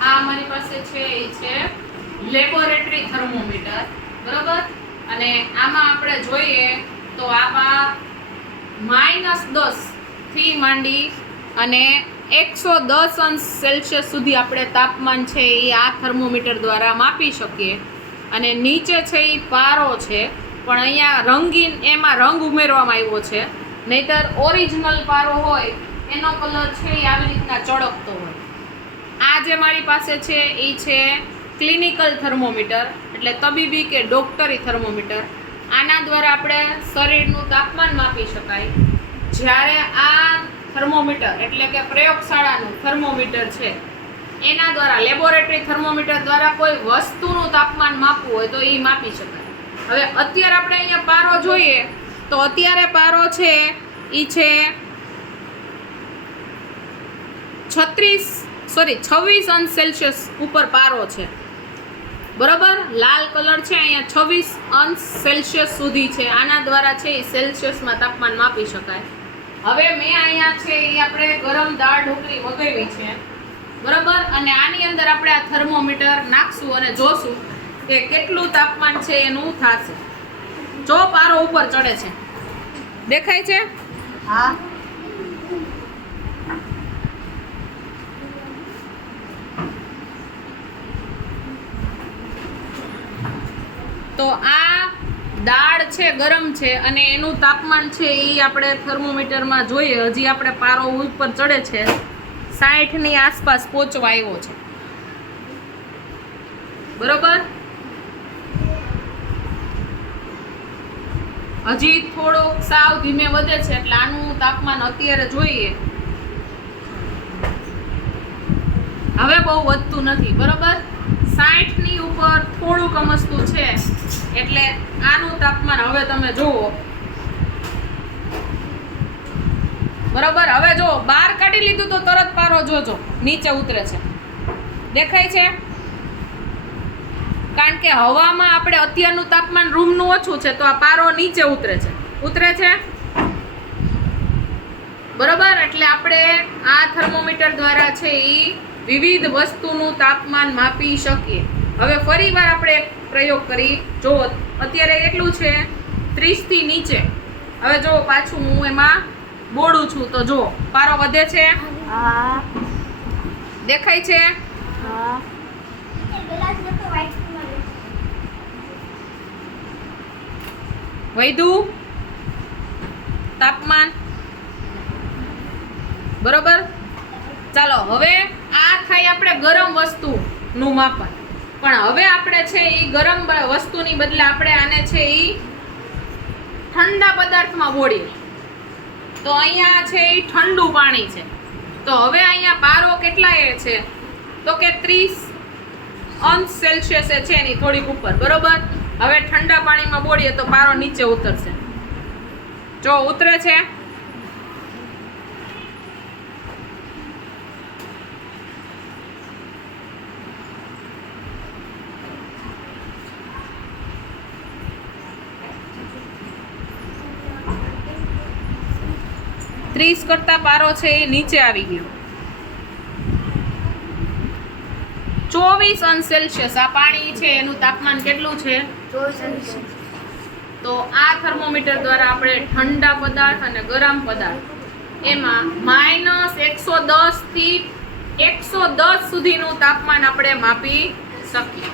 આ અમારી પાસે છે એ છે લેબોરેટરી થર્મોમીટર, બરાબર. અને આમાં આપણે જોઈએ તો આમાં -10 થી માંડી અને 110 અંશ સેલ્સિયસ સુધી આપણે તાપમાન છે એ આ થર્મોમીટર દ્વારા માપી શકીએ. અને નીચે છે એ પારો છે, પણ અહીંયા રંગીન એમાં રંગ ઉમેરવામાં આવ્યો છે, નહીતર ઓરિજિનલ પારો હોય એનો કલર છે એ આવી રીતના ચળકતો હોય. આ જે મારી પાસે છે એ છે ક્લિનિકલ થર્મોમીટર, એટલે તબીબી કે ડોક્ટરી થર્મોમીટર. આના દ્વારા આપણે શરીરનું તાપમાન માપી શકાય. જ્યારે આ થર્મોમીટર એટલે કે પ્રયોગશાળાનું થર્મોમીટર છે એના દ્વારા લેબોરેટરી થર્મોમીટર દ્વારા કોઈ વસ્તુનું તાપમાન માપવું હોય તો એ માપી શકાય. હવે અત્યારે આપણે અહીંયા પારો જોઈએ તો અત્યારે પારો છે એ છે 26 અંશ સેલ્સિયસ ઉપર પારો છે, બરાબર. લાલ કલર છે અહીંયા 26 અંશ સેલ્સિયસ સુધી છે. આના દ્વારા છે એ સેલ્સિયસમાં તાપમાન માપી શકાય. હવે મેં અહીંયા છે એ આપણે ગરમ દાળ ઢોકળી મગાવી છે, બરાબર. અને આની અંદર આપણે આ થર્મોમીટર નાખશું અને જોશું કે કેટલું તાપમાન છે એનું થશે. જો પારો ઉપર ચડે છે, દેખાય છે? હા. તો આ દાળ છે ગરમ છે અને એનું તાપમાન છે એ આપણે થર્મોમીટરમાં જોઈએ. હજી આપણે પારો ઉપર ચડે છે, 60 ની આસપાસ પહોંચવા આવ્યો છે, બરોબર. હજી થોડોક સાવ ધીમે વધે છે, એટલે આનું તાપમાન અત્યારે જોઈએ. હવે બહુ વધતું નથી, બરોબર. 60 ની ઉપર થોડુંક અમસ્તું છે, એટલે આનું તાપમાન હવે તમે જુઓ, બરોબર. હવે જો બહાર કાઢી લીધું તો તરત પારો જોજો નીચે ઉતરે છે, દેખાય છે? કારણ કે હવામાં આપણે અત્યારનું તાપમાન રૂમનું ઓછું છે તો આ પારો નીચે ઉતરે છે, બરોબર. એટલે આપણે આ થર્મોમીટર દ્વારા છે એ વિવિધ વસ્તુનું તાપમાન માપી શકીએ. હવે ફરીવાર આપણે એક પ્રયોગ કરી. જો અત્યારે કેટલું છે? 30 થી નીચે. હવે જો પાછું હું એમાં બોળું છું તો જો પારો વધે છે, દેખાય છે? વધ્યું તાપમાન, બરોબર. ચાલો હવે આ થાય આપણે ગરમ વસ્તુનું માપન. પણ હવે આપણે છે એ ગરમ વસ્તુની બદલે આપણે આને છે એ ઠંડા પદાર્થમાં બોળીએ. તો અહીંયા છે એ ઠંડુ પાણી છે. તો હવે અહીંયા પારો કેટલા એ છે તો કે 30 અંશ સેલ્સિયસ છે એની થોડીક ઉપર, બરોબર. હવે ઠંડા પાણીમાં બોળીએ તો પારો નીચે ઉતરશે. જો ઉતરે છે, ત્રીસ કરતા પારો છે એ નીચે આવી ગયો. 24 અંશ સેલ્સિયસ આ પાણી છે એનું તાપમાન કેટલું છે? 24. તો આ થર્મોમીટર દ્વારા આપણે ઠંડા પદાર્થ અને ગરમ પદાર્થ એમાં -110 થી 110 સુધીનું તાપમાન આપણે માપી શકીએ.